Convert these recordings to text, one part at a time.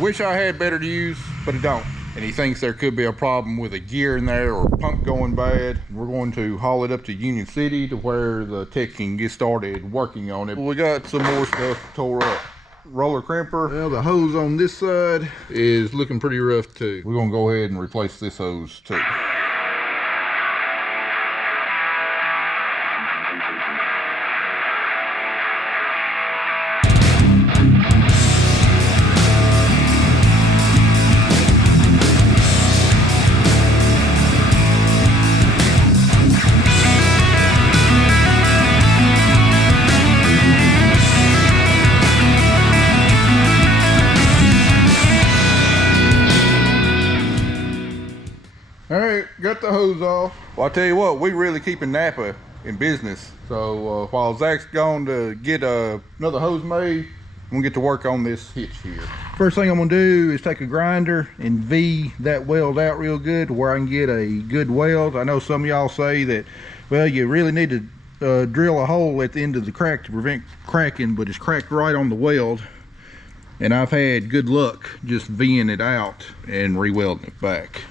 Wish I had better news, but I don't. And he thinks there could be a problem with a gear in there or a pump going bad. We're going to haul it up to Union City to where the tech can get started working on it. We got some more stuff tore up. Roller crimper. Well, the hose on this side is looking pretty rough too. We're gonna go ahead and replace this hose too. Alright, got the hose off. Well, I'll tell you what, we really keeping Napa in business. So while Zach's gone to get another hose made, I'm gonna get to work on this hitch here. First thing I'm gonna do is take a grinder and V that weld out real good to where I can get a good weld. I know some of y'all say that, well, you really need to drill a hole at the end of the crack to prevent cracking, but it's cracked right on the weld. And I've had good luck just V'ing it out and re-welding it back.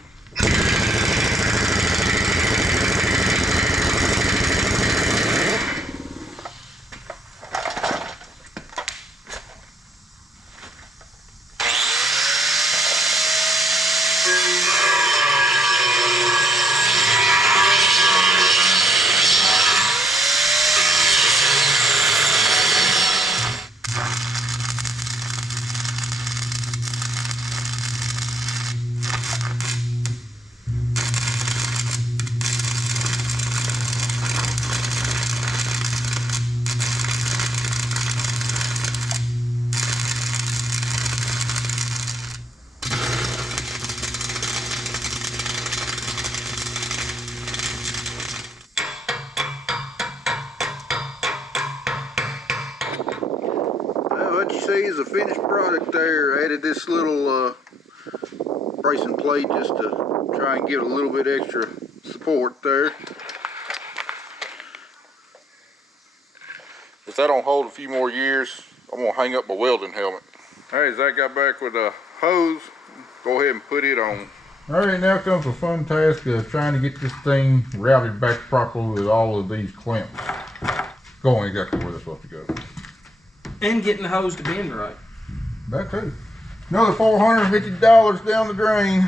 What you see is a finished product there. I added this little bracing plate just to try and give it a little bit extra support there. If that don't hold a few more years, I'm gonna hang up my welding helmet. All right, Zach got back with a hose. Go ahead and put it on. All right, now comes the fun task of trying to get this thing routed back properly with all of these clamps going exactly where they're supposed to go. And getting the hose to bend right. That too. Another $450 down the drain.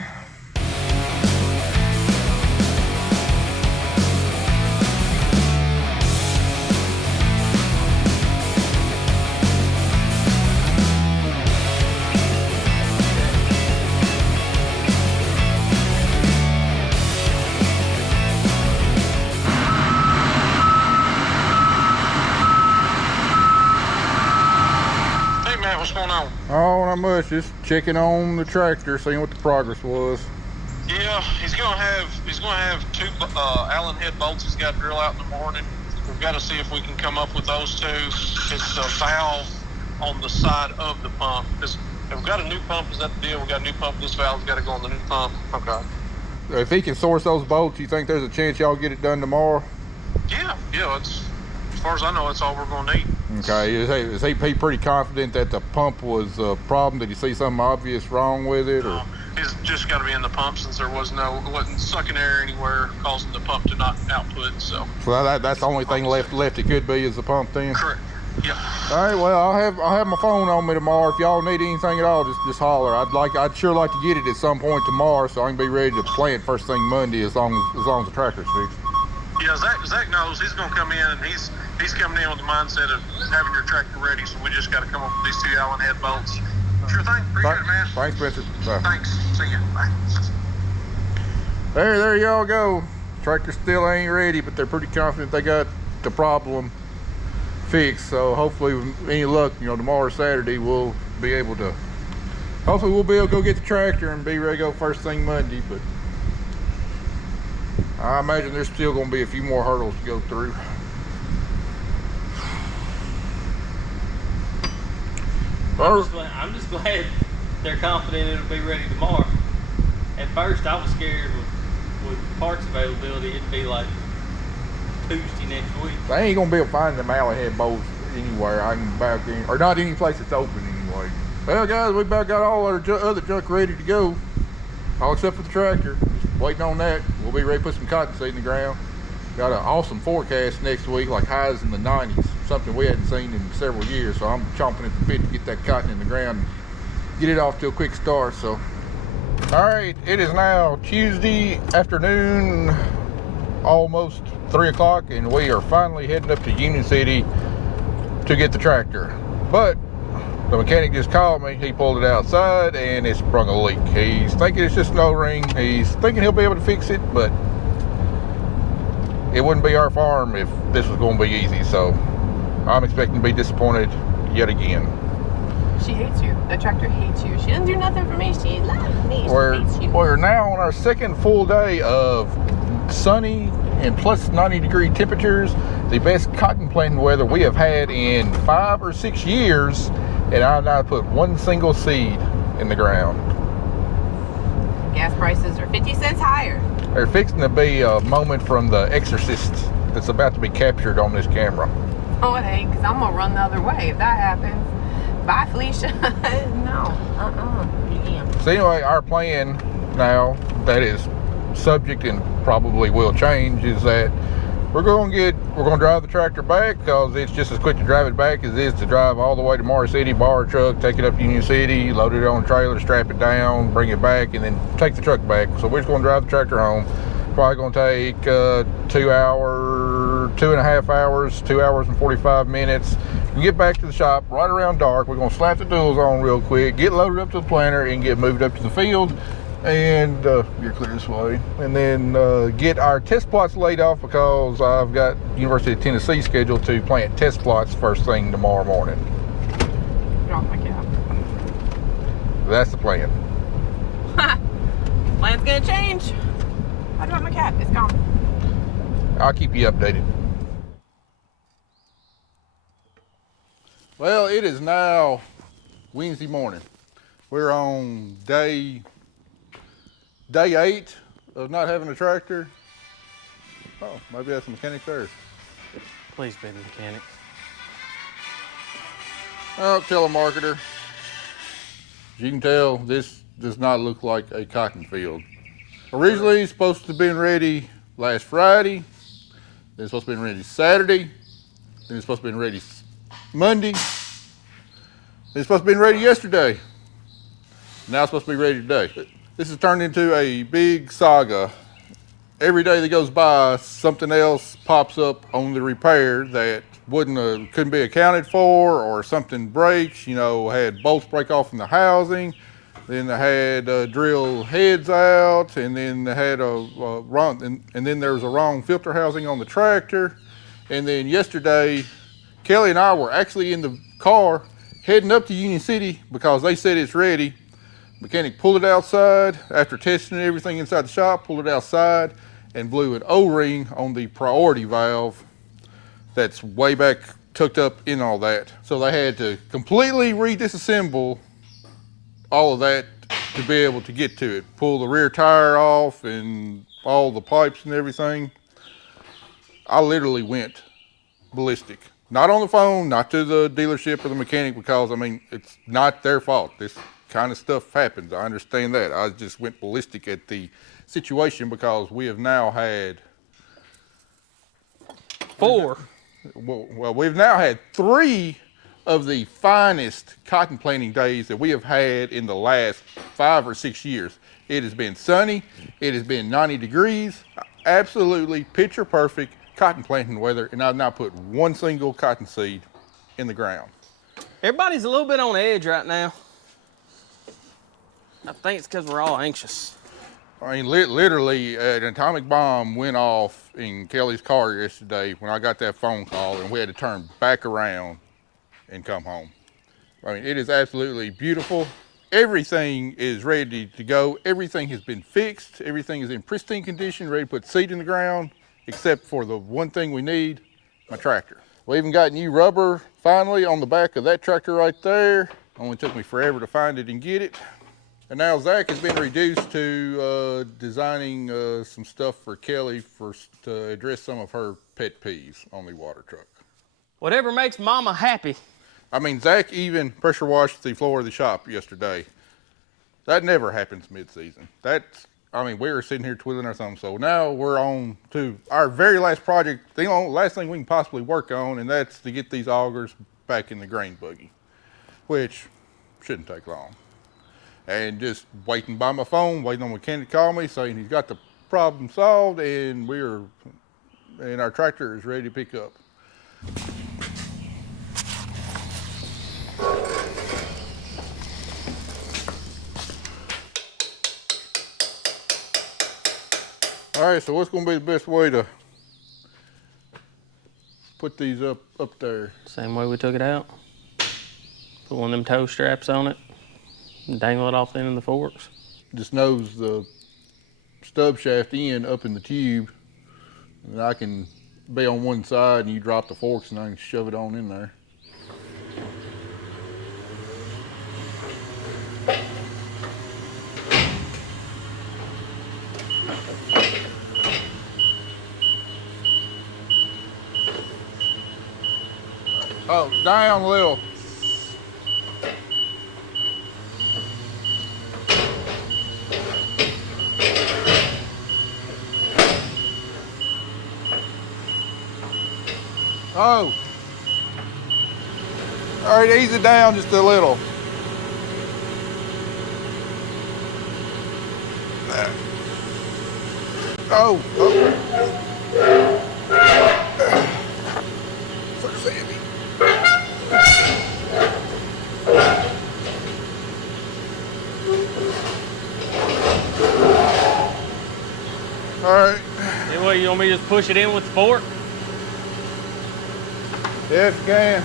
What's going on? Oh, not much. Just checking on the tractor, seeing what the progress was. Yeah, he's gonna have two Allen head bolts he's got to drill out in the morning. We've got to see if we can come up with those two. It's a valve on the side of the pump. If we've got a new pump, is that the deal? We've got a new pump, this valve's got to go on the new pump. Okay. If he can source those bolts, you think there's a chance y'all get it done tomorrow? Yeah, it's, as far as I know, that's all we're gonna need. Okay, is he pretty confident that the pump was a problem? Did you see something obvious wrong with it? Or? It's just got to be in the pump since it wasn't sucking air anywhere, causing the pump to not output. So that's the only thing left it could be is the pump then. Correct. Yeah. All right. Well, I'll have my phone on me tomorrow. If y'all need anything at all, just holler. I'd sure like to get it at some point tomorrow, so I can be ready to plant first thing Monday as long as the tractor's fixed. Yeah, Zach knows he's gonna come in, and he's coming in with the mindset of having your tractor ready. So we just got to come up with these two Allen head bolts. Sure thing. Appreciate it, man. Thanks, Spencer. Bye. Thanks. See ya. Bye. There y'all go. Tractor still ain't ready, but they're pretty confident they got the problem fixed. So hopefully, with any luck, tomorrow or Saturday, we'll be able to go get the tractor and be ready to go first thing Monday. But I imagine there's still going to be a few more hurdles to go through. I'm just glad they're confident it'll be ready tomorrow. At first, I was scared with parts availability, it'd be like Tuesday next week. They ain't going to be able to find them Allen head bolts anywhere. I can back in, or not any place that's open anyway. Well, guys, we about got all our other junk ready to go, all except for the tractor. Just waiting on that. We'll be ready to put some cottonseed in the ground. Got an awesome forecast next week, like highs in the 90s, something we hadn't seen in several years. So I'm chomping at the bit to get that cotton in the ground and get it off to a quick start. So, all right, it is now Tuesday afternoon, almost 3 o'clock, and we are finally heading up to Union City to get the tractor. But the mechanic just called me. He pulled it outside and it sprung a leak. He's thinking it's just an O-ring. He's thinking he'll be able to fix it, but it wouldn't be our farm if this was going to be easy. So I'm expecting to be disappointed yet again. She hates you. The tractor hates you. She doesn't do nothing for me. She loves me. She hates you. We're now on our second full day of sunny and plus 90-degree temperatures. The best cotton planting weather we have had in 5 or 6 years. And I've not put one single seed in the ground. Gas prices are 50 cents higher. There's fixing to be a moment from The Exorcist that's about to be captured on this camera. Oh, it ain't, because I'm going to run the other way if that happens. Bye, Felicia. No. Yeah. So anyway, our plan now, that is subject and probably will change, is that we're going to drive the tractor back, because it's just as quick to drive it back as it is to drive all the way to Mars City, borrow a truck, take it up to Union City, load it on a trailer, strap it down, bring it back, and then take the truck back. So we're just going to drive the tractor home. Probably going to take 2 hours and 45 minutes. We get back to the shop right around dark. We're going to slap the tools on real quick, get loaded up to the planter, and get moved up to the field. And you're clear this way. And then get our test plots laid off, because I've got University of Tennessee scheduled to plant test plots first thing tomorrow morning. Get off my cap. That's the plan. Plan's gonna change. I dropped my cap. It's gone. I'll keep you updated. Well, it is now Wednesday morning. We're on day 8 of not having a tractor. Oh, maybe that's the mechanic there. Please be the mechanic. Oh, telemarketer. As you can tell, this does not look like a cotton field. Originally, it's supposed to have been ready last Friday. Then it's supposed to have been ready Saturday. Then it's supposed to have been ready Monday. Then it's supposed to have been ready yesterday. Now it's supposed to be ready today. This has turned into a big saga. Every day that goes by, something else pops up on the repair that couldn't be accounted for, or something breaks. You know, had bolts break off in the housing, then they had drill heads out, and then they had and then there was a wrong filter housing on the tractor. And then yesterday, Kelly and I were actually in the car heading up to Union City because they said it's ready. Mechanic pulled it outside after testing everything inside the shop, pulled it outside and blew an O-ring on the priority valve that's way back tucked up in all that. So they had to completely re-disassemble all of that to be able to get to it. Pull the rear tire off and all the pipes and everything. I literally went ballistic. Not on the phone, not to the dealership or the mechanic, because I mean, it's not their fault. This kind of stuff happens. I understand that. I just went ballistic at the situation because we have now had 4. Well, we've now had 3 of the finest cotton planting days that we have had in the last 5 or 6 years. It has been sunny. It has been 90 degrees. Absolutely picture perfect cotton planting weather, and I've not put one single cotton seed in the ground. Everybody's a little bit on edge right now. I think it's because we're all anxious. I mean, literally, an atomic bomb went off in Kelly's car yesterday when I got that phone call, and we had to turn back around and come home. I mean, it is absolutely beautiful. Everything is ready to go. Everything has been fixed. Everything is in pristine condition, ready to put seed in the ground, except for the one thing we need, my tractor. We even got new rubber finally on the back of that tractor right there. Only took me forever to find it and get it. And now Zach has been reduced to designing some stuff for Kelly to address some of her pet peeves on the water truck. Whatever makes Mama happy. I mean, Zach even pressure washed the floor of the shop yesterday. That never happens mid-season. I mean, we were sitting here twiddling our thumbs. So now we're on to our very last project, the last thing we can possibly work on, and that's to get these augers back in the grain buggy, which shouldn't take long. And just waiting by my phone, waiting on the mechanic to call me, saying he's got the problem solved, and our tractor is ready to pick up. All right, so what's going to be the best way to put these up there? Same way we took it out. Put one of them toe straps on it, and dangle it off the end of the forks. Just nose the stub shaft in up in the tube, and I can be on one side and you drop the forks and I can shove it on in there. Oh, down a little. Oh. All right, ease it down just a little. Oh. Sandy. All right. Anyway, you want me to just push it in with the fork? Yeah, if you can.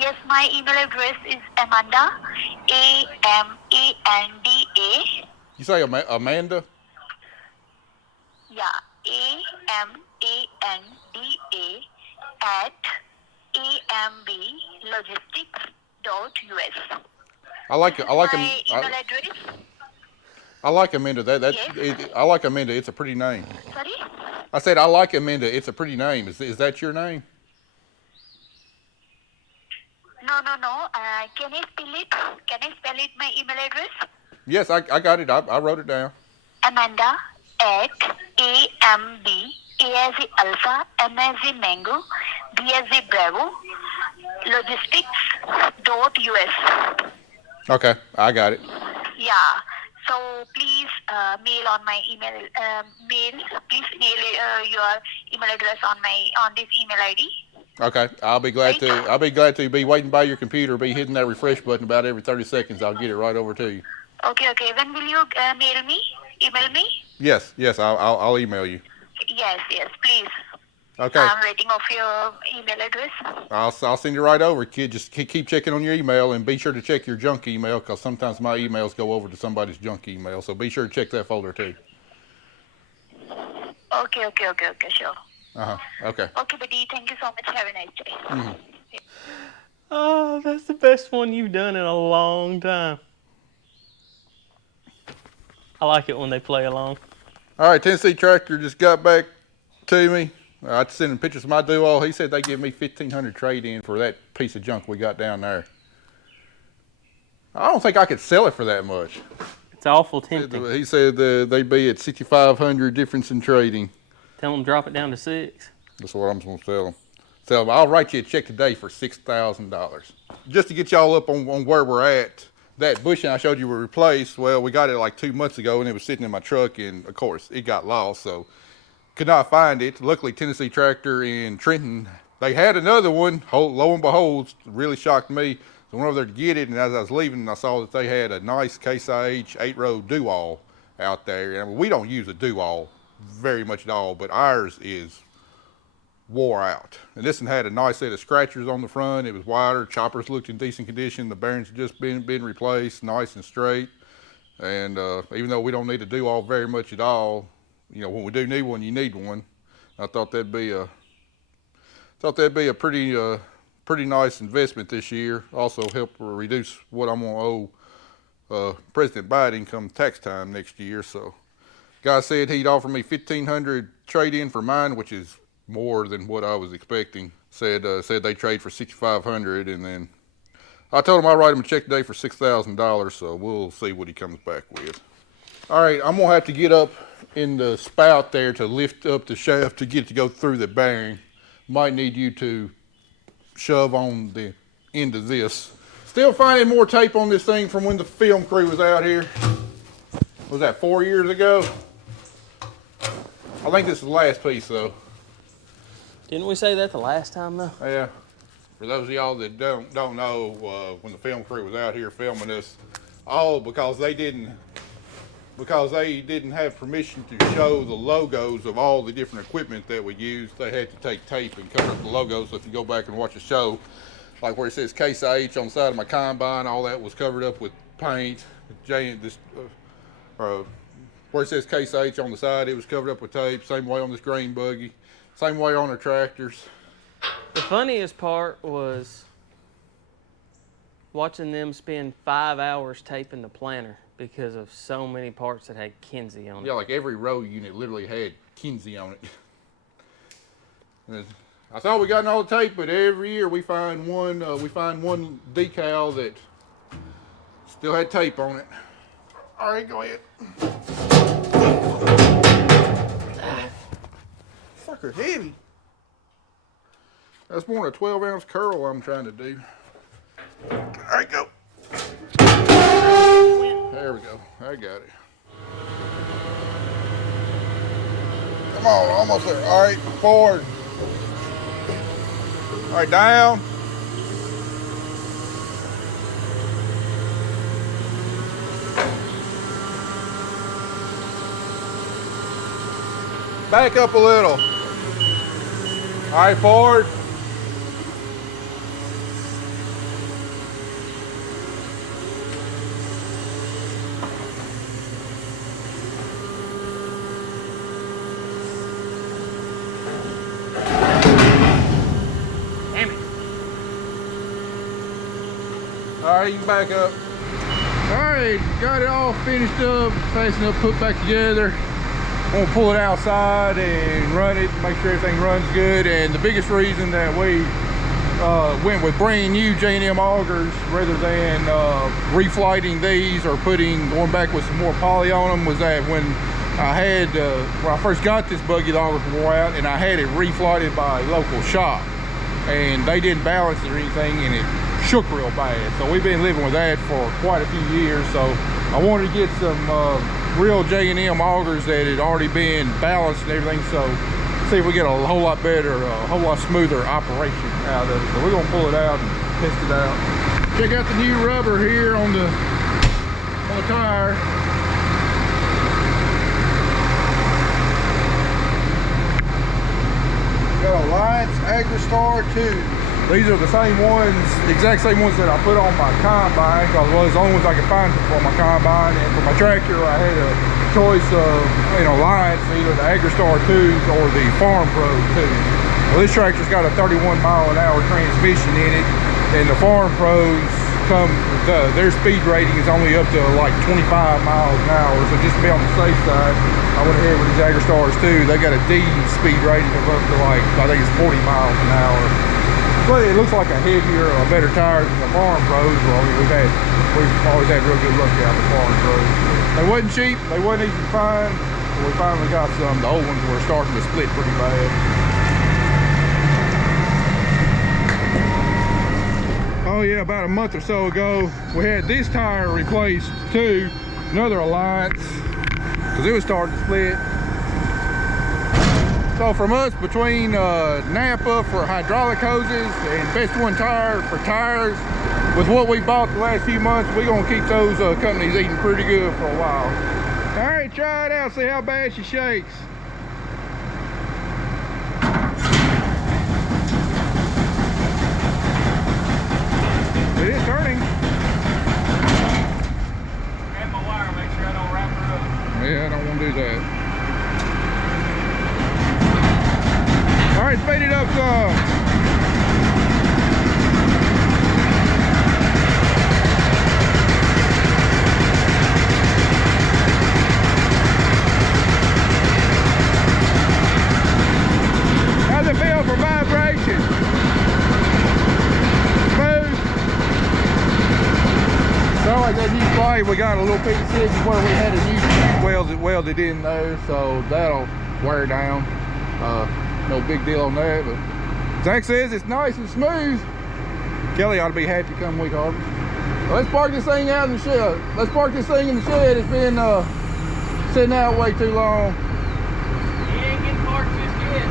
Yes, my email address is Amanda, Amanda. You say Amanda? Yeah, Amanda at amblogistics.us. I like my email address. I like Amanda. Yes. I like Amanda. It's a pretty name. Sorry? I said I like Amanda. It's a pretty name. Is that your name? No. Can I spell it? Can I spell it, my email address? Yes, I got it. I wrote it down. Amanda at AMB, A as in Alpha, M as in Mango, B as in Bravo, logistics.us. Okay, I got it. Yeah. So please mail on my email. Please mail your email address on this email ID. Okay, I'll be glad to be waiting by your computer, be hitting that refresh button about every 30 seconds. I'll get it right over to you. Okay. When will you mail me? Email me? Yes, I'll email you. Yes, please. Okay. I'm waiting off your email address. I'll send you right over, kid. Just keep checking on your email and be sure to check your junk email because sometimes my emails go over to somebody's junk email. So be sure to check that folder too. Okay, sure. Okay. Okay, buddy. Thank you so much. Have a nice day. Mm-hmm. Oh, that's the best one you've done in a long time. I like it when they play along. All right, Tennessee Tractor just got back to me. I sent him pictures of my do-all. He said they give me $1,500 trade-in for that piece of junk we got down there. I don't think I could sell it for that much. It's awful tempting. He said they'd be at $6,500 difference in trading. Tell them drop it down to $6,000. That's what I'm going to tell them. Tell them I'll write you a check today for $6,000. Just to get y'all up on where we're at. That bushing I showed you were replaced. Well, we got it like 2 months ago, and it was sitting in my truck, and of course it got lost. So could not find it. Luckily, Tennessee Tractor in Trenton, they had another one. Lo and behold, really shocked me. So I went over there to get it, and as I was leaving, I saw that they had a nice Case IH 8-row do-all out there. And we don't use a do-all very much at all, but ours is wore out. And this one had a nice set of scratchers on the front. It was wider. Choppers looked in decent condition. The bearings had just been replaced, nice and straight. And even though we don't need to do all very much at all, you know, when we do need one, you need one. I thought that'd be a pretty nice investment this year. Also help reduce what I'm gonna owe President Biden come tax time next year. So, guy said he'd offer me $1,500 trade-in for mine, which is more than what I was expecting. Said they trade for $6,500, and then I told him I'll write him a check today for $6,000. So we'll see what he comes back with. All right, I'm gonna have to get up in the spout there to lift up the shaft to get it to go through the bearing. Might need you to shove on the end of this. Still finding more tape on this thing from when the film crew was out here. Was that 4 years ago? I think this is the last piece though. Didn't we say that the last time though? Yeah. For those of y'all that don't know, when the film crew was out here filming us, all because they didn't have permission to show the logos of all the different equipment that we used, they had to take tape and cover up the logos. So if you go back and watch the show, like where it says Case IH on the side of my combine, all that was covered up with paint. Where it says Case IH on the side, it was covered up with tape. Same way on this grain buggy. Same way on our tractors. The funniest part was watching them spend 5 hours taping the planter because of so many parts that had Kinsey on it. Yeah, like every row unit literally had Kinsey on it. I thought we got all the tape, but every year we find one decal that still had tape on it. All right, go ahead. Sucker's heavy. That's more than a 12-ounce curl I'm trying to do. All right, go. There we go. I got it. Come on, almost there. All right, forward. All right, down. Back up a little. All right, forward. All right, you can back up. All right, got it all finished up, fastened up, put back together. I'm gonna pull it outside and run it, make sure everything runs good. And the biggest reason that we went with brand new J&M augers rather than reflighting these or going back with some more poly on them was that when I first got this buggy, the augers wore out, and I had it reflighted by a local shop, and they didn't balance it or anything, and it shook real bad. So we've been living with that for quite a few years. So I wanted to get some real J&M augers that had already been balanced and everything, so see if we get a whole lot better, a whole lot smoother operation out of it. So we're gonna pull it out and test it out. Check out the new rubber here on the tire. Got Alliance AgriStar 2. These are the same ones, exact same ones that I put on my combine, because well, it's the only ones I could find for my combine. And for my tractor, I had a choice of, lines, either the AgriStar 2s or the Farm Pro 2s. Well, this tractor's got a 31-mile-an-hour transmission in it, and the Farm Pros their speed rating is only up to like 25 miles an hour. So just to be on the safe side, I went ahead with these AgriStars 2. They got a D speed rating of up to like, I think it's 40 miles an hour. But it looks like a heavier or better tire than the Farm Pros. Well, we've always had real good luck out with Farm Pros. They wasn't cheap, they wasn't easy to find, but we finally got some. The old ones were starting to split pretty bad. Oh yeah, about a month or so ago, we had this tire replaced too, another Alliance, because it was starting to split. So from us, between Napa for hydraulic hoses and Best One Tire for tires, with what we bought the last few months, we're gonna keep those companies eating pretty good for a while. All right, try it out, see how bad she shakes. It is turning. Grab my wire, make sure I don't wrap her up. Yeah, I don't want to do that. like we got a little piece of hitch where we had a new welded in there, so that'll wear down. No big deal on that, but Zach says it's nice and smooth. Kelly ought to be happy come week harvest. Well, let's park this thing out in the shed. Let's park this thing in the shed. It's been sitting out way too long. He ain't getting parked just yet.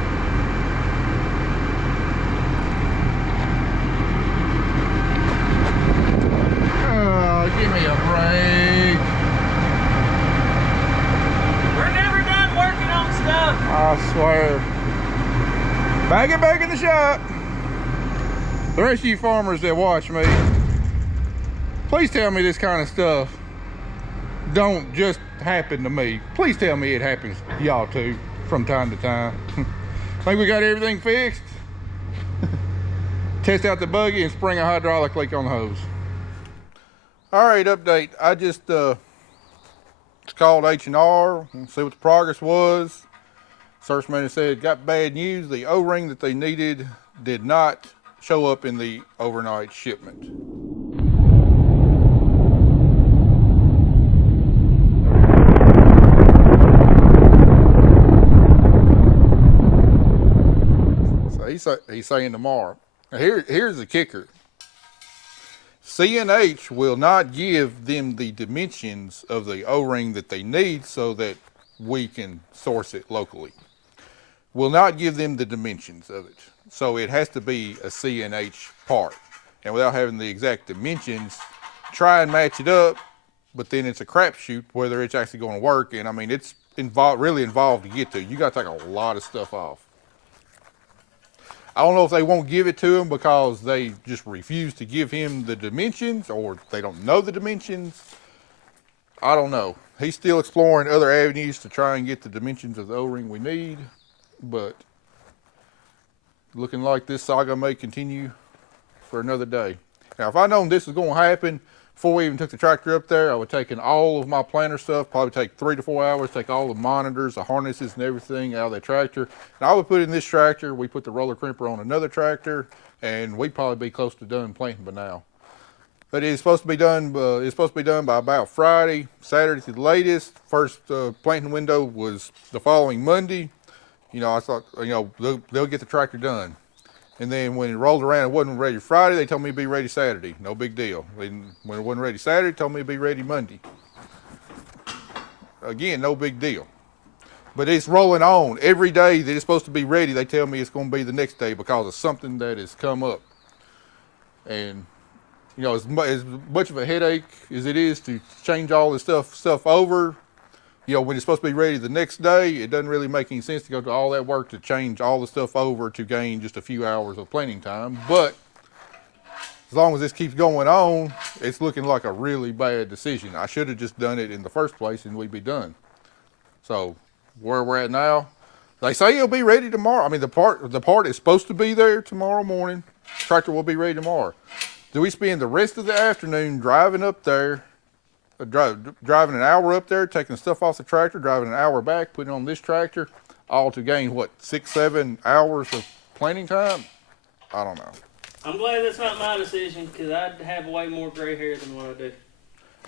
Give me a break. We're never done working on stuff. I swear. Back it back in the shop. The rest of you farmers that watch me, please tell me this kind of stuff don't just happen to me. Please tell me it happens to y'all too from time to time. Think we got everything fixed? Test out the buggy and spring a hydraulic leak on the hose. All right, update. I just called H&R and see what the progress was. Service manager said, got bad news. The O-ring that they needed did not show up in the overnight shipment. So he's saying tomorrow. Now here's the kicker. C&H will not give them the dimensions of the O-ring that they need so that we can source it locally. Will not give them the dimensions of it. So it has to be a C&H part. And without having the exact dimensions, try and match it up, but then it's a crapshoot whether it's actually going to work. And I mean, it's really involved to get to. You got to take a lot of stuff off. I don't know if they won't give it to him because they just refuse to give him the dimensions or they don't know the dimensions. I don't know. He's still exploring other avenues to try and get the dimensions of the O-ring we need, but looking like this saga may continue for another day. Now, if I'd known this was going to happen before we even took the tractor up there, I would have taken all of my planter stuff, probably take 3 to 4 hours, take all the monitors, the harnesses and everything out of that tractor. And I would put it in this tractor. We put the roller crimper on another tractor and we'd probably be close to done planting by now. But it's supposed to be done, by about Friday, Saturday to the latest. First planting window was the following Monday. You know, I thought, you know, they'll get the tractor done. And then when it rolled around, it wasn't ready Friday. They told me it'd be ready Saturday. No big deal. When it wasn't ready Saturday, told me it'd be ready Monday. Again, no big deal. But it's rolling on. Every day that it's supposed to be ready, they tell me it's going to be the next day because of something that has come up. And, you know, as much of a headache as it is to change all this stuff over, you know, when it's supposed to be ready the next day, it doesn't really make any sense to go to all that work to change all the stuff over to gain just a few hours of planting time. But as long as this keeps going on, it's looking like a really bad decision. I should have just done it in the first place and we'd be done. So where we're at now, they say it'll be ready tomorrow. I mean, the part is supposed to be there tomorrow morning. Tractor will be ready tomorrow. Do we spend the rest of the afternoon driving up there, driving an hour up there, taking stuff off the tractor, driving an hour back, putting it on this tractor, all to gain, what, 6-7 hours of planting time? I don't know. I'm glad that's not my decision because I'd have way more gray hair than what I do.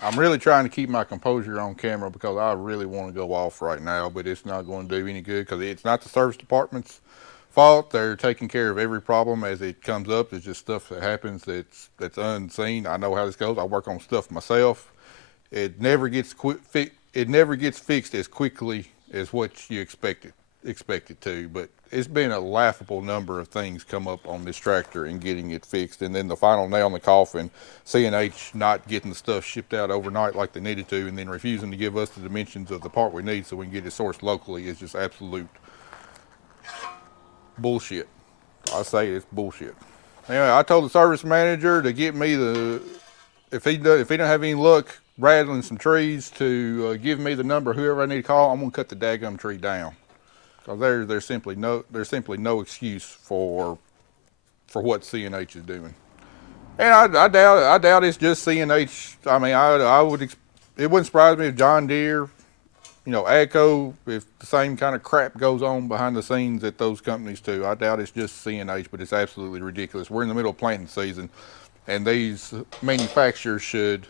I'm really trying to keep my composure on camera because I really want to go off right now, but it's not going to do any good because it's not the service department's fault. They're taking care of every problem as it comes up. It's just stuff that happens that's unseen. I know how this goes. I work on stuff myself. It never gets fixed as quickly as what you expect it to, but it's been a laughable number of things come up on this tractor and getting it fixed. And then the final nail in the coffin, C&H not getting the stuff shipped out overnight like they needed to and then refusing to give us the dimensions of the part we need so we can get it sourced locally is just absolute bullshit. I say it's bullshit. Anyway, I told the service manager to get me if he don't have any luck rattling some trees, to give me the number of whoever I need to call. I'm gonna cut the daggum tree down because there's simply no excuse for what C&H is doing. And I doubt it's just C&H. I mean, it wouldn't surprise me if John Deere, you know, AGCO, if the same kind of crap goes on behind the scenes at those companies too. I doubt it's just C&H, but it's absolutely ridiculous. We're in the middle of planting season, and these manufacturers should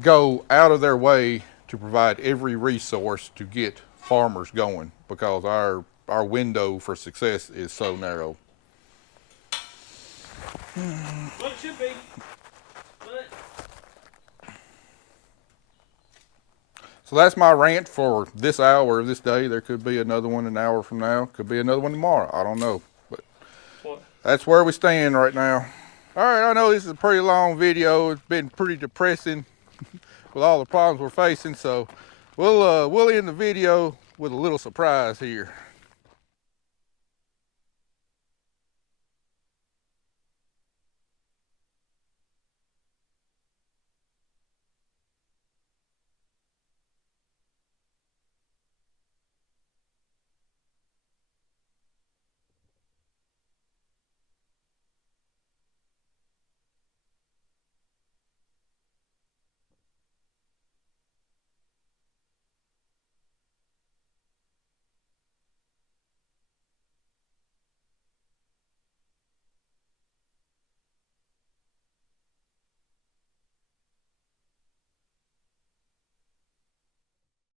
go out of their way to provide every resource to get farmers going, because our window for success is so narrow. Well, it should be. But So that's my rant for this hour, this day. There could be another one an hour from now. Could be another one tomorrow. I don't know. But what? that's where we stand right now. All right, I know this is a pretty long video. It's been pretty depressing with all the problems we're facing. So we'll end the video with a little surprise here.